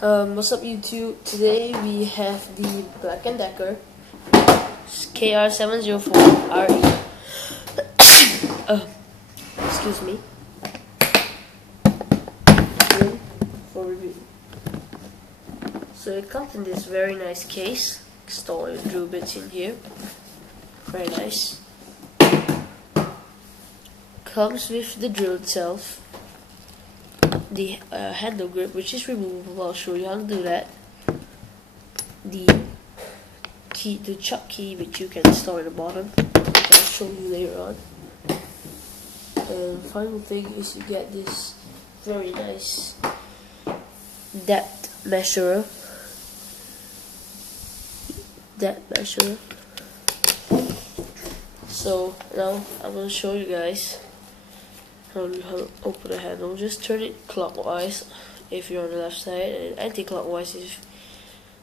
What's up YouTube? Today we have the Black & Decker KR704RE. Excuse me. For review. So it comes in this very nice case. Store your drill bits in here. Very nice. Comes with the drill itself. The handle grip, which is removable. I'll show you how to do that. The key, the chuck key, which you can store at the bottom. I'll show you later on. And final thing is you get this very nice depth measurer. So now I'm gonna show you guys how to open the handle. Just turn it clockwise if you're on the left side, and anti-clockwise if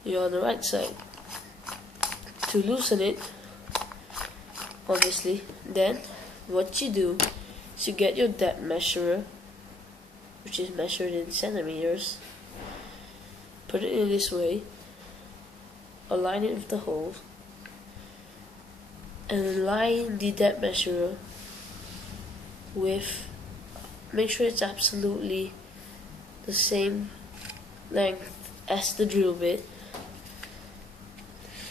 you're on the right side. To loosen it, obviously, then what you do is you get your depth measurer, which is measured in centimeters. Put it in this way, align it with the hole, and align the depth measurer with, make sure it's absolutely the same length as the drill bit,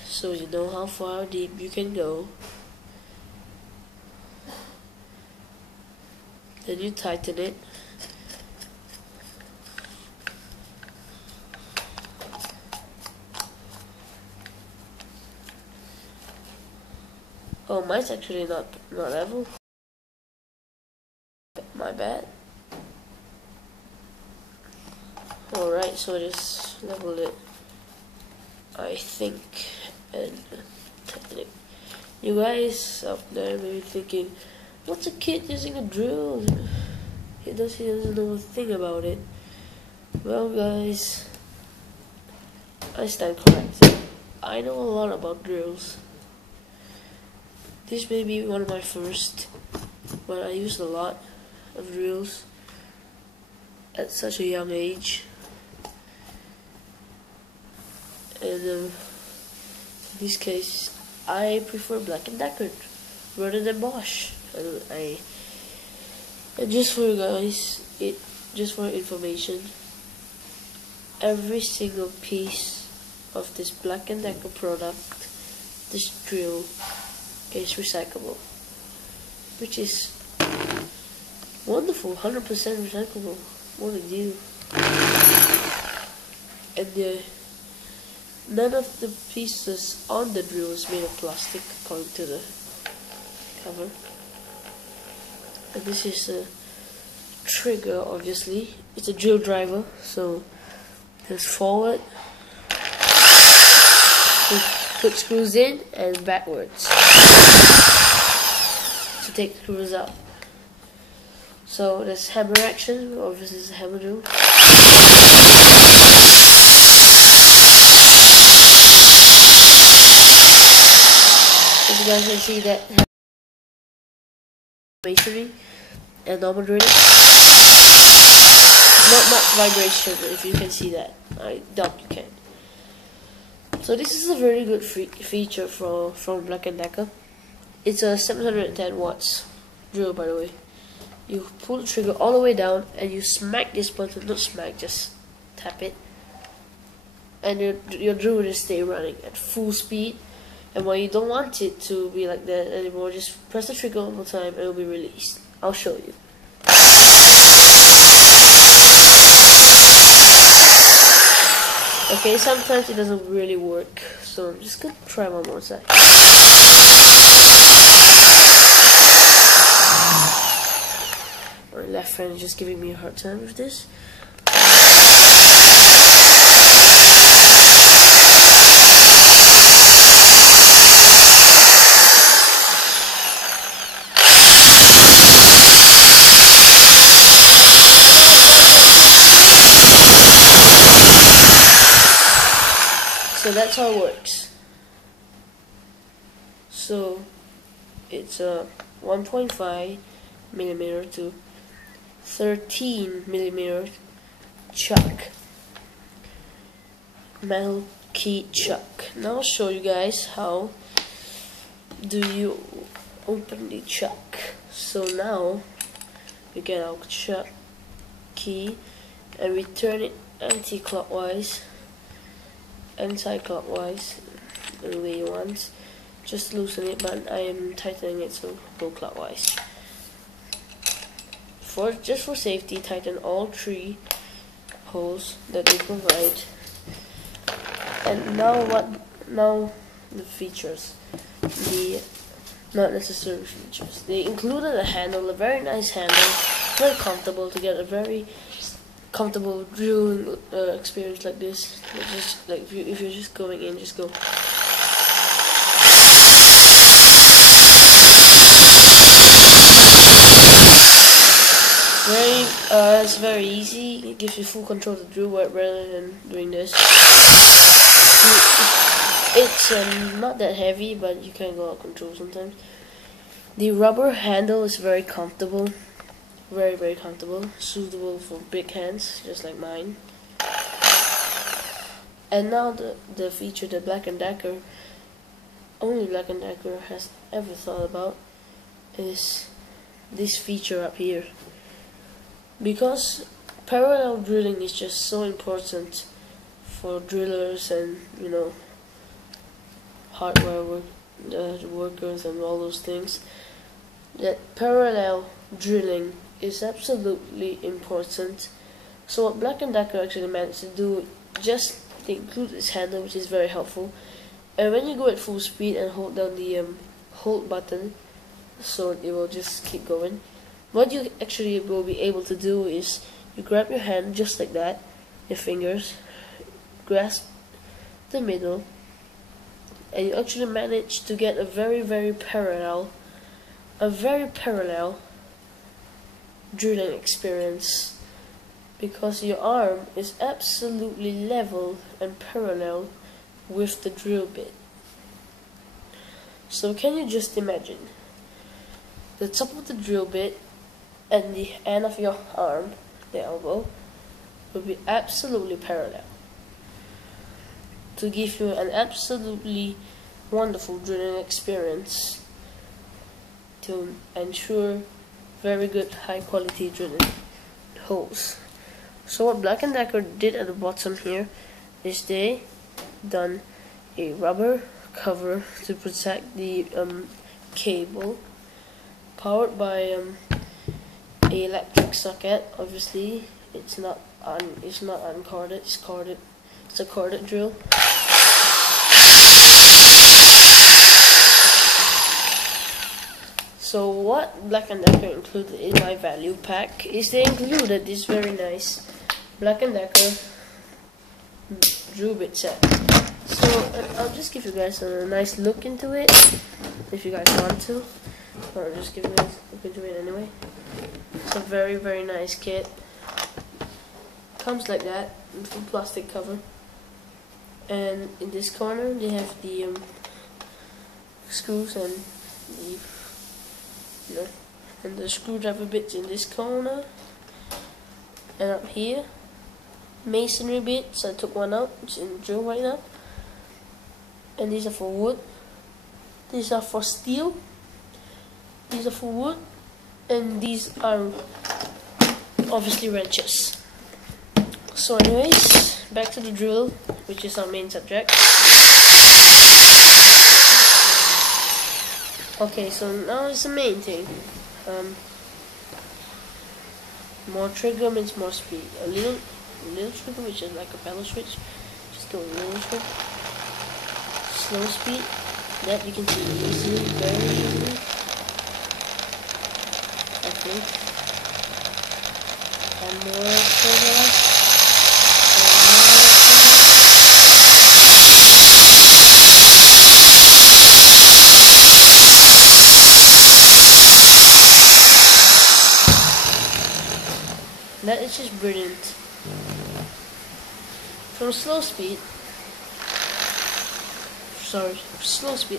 so you know how far deep you can go. Then you tighten it. Oh, mine's actually not level. My bad. Alright, so just level it, I think, and tighten it. You guys up there may be thinking, what's a kid using a drill? He doesn't know a thing about it. Well guys, I stand corrected. I know a lot about drills. This may be one of my first, but I used a lot of drills at such a young age. And in this case, I prefer Black & Decker rather than Bosch. And just for you guys, just for information, every single piece of this Black & Decker product, this drill, is recyclable, which is wonderful. 100% recyclable. What a deal. And none of the pieces on the drill is made of plastic, according to the cover. And this is a trigger, obviously. It's a drill driver, so there's forward, put screws in, and backwards to take the screws out. So there's hammer action, obviously it's a hammer drill. As you guys can see that masonry and normal drilling. Not much vibration, if you can see that. I doubt you can. So this is a very good feature from Black & Decker. It's a 710 watts drill, by the way. You pull the trigger all the way down and you smack this button, not smack, just tap it, and your drill will just stay running at full speed. And when you don't want it to be like that anymore, just press the trigger one more time and it will be released. I'll show you. Okay, sometimes it doesn't really work, so I'm just gonna try one more time. My left hand is just giving me a hard time with this. So that's how it works. So it's a 1.5 millimeter to 13 millimeter chuck. metal key chuck. Now I'll show you guys how do you open the chuck. So now we get our chuck key and we turn it anti-clockwise, anti-clockwise the way you want. Just loosen it, but I am tightening it so go clockwise. Just for safety, tighten all 3 holes that they provide. And now the features, the not necessary features. They included a handle, a very nice handle, very comfortable to get a very comfortable drilling experience like this. Just like if you're just going in, just go. It's very easy. It gives you full control to drill rather than doing this. It's not that heavy, but you can go out of control sometimes. The rubber handle is very comfortable, very comfortable, suitable for big hands, just like mine. And now the feature that Black & Decker, only Black & Decker has ever thought about, is this feature up here. Because parallel drilling is just so important for drillers and, you know, hardware workers and all those things, that parallel drilling is absolutely important. So what Black & Decker actually managed to do, just include this handle, which is very helpful. And when you go at full speed and hold down the hold button, so it will just keep going, what you actually will be able to do is you grab your hand just like that, your fingers, grasp the middle, and you actually manage to get a very parallel drilling experience, because your arm is absolutely level and parallel with the drill bit. So can you just imagine the top of the drill bit and the end of your arm, the elbow, will be absolutely parallel to give you an absolutely wonderful drilling experience, to ensure very good high quality drilling holes. So what Black & Decker did at the bottom here is they done a rubber cover to protect the cable, powered by a electric socket. Obviously it's not uncorded, it's corded. It's a corded drill. So what Black & Decker included in my value pack is they included this very nice Black & Decker drill bit set. So I'll just give you guys a nice look into it if you guys want to, or I'll just give you guys a look into it anyway. It's a very nice kit. Comes like that with a plastic cover, and in this corner they have the screws and the screwdriver bits in this corner, and up here masonry bits. I took one out, it's in the drill right now, and these are for wood, these are for steel, these are for wood, and these are obviously wrenches. So anyways, back to the drill, which is our main subject. Okay, so now it's the main thing. More trigger means more speed. A little trigger, which is like a pedal switch, just go a little trigger. Slow speed, that you can see easily, very easily, I think. And more trigger. That is just brilliant. From slow speed,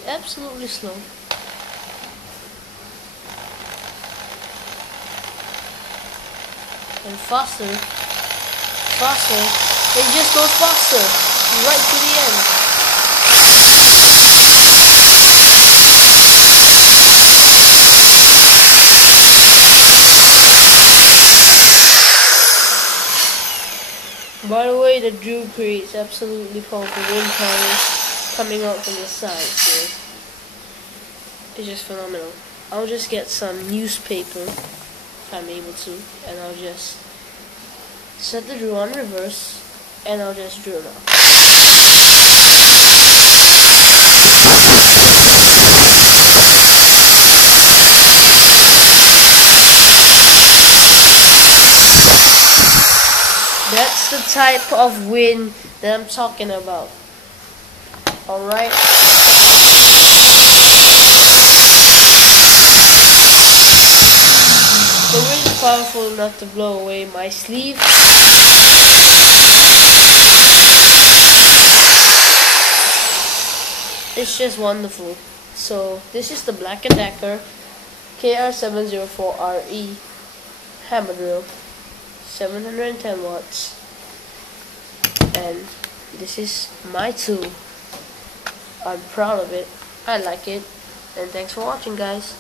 absolutely slow. And faster, it just goes faster. right to the end. By the way, the drill creates absolutely powerful wind powers coming out from the side, so it's just phenomenal. I'll just get some newspaper if I'm able to, and I'll just set the drill on reverse, and I'll just drill now. That's the type of wind that I'm talking about. Alright. The wind is powerful enough to blow away my sleeve. It's just wonderful. So this is the Black & Decker KR704RE hammer drill. 710 watts, and this is my tool. I'm proud of it, I like it, and thanks for watching, guys.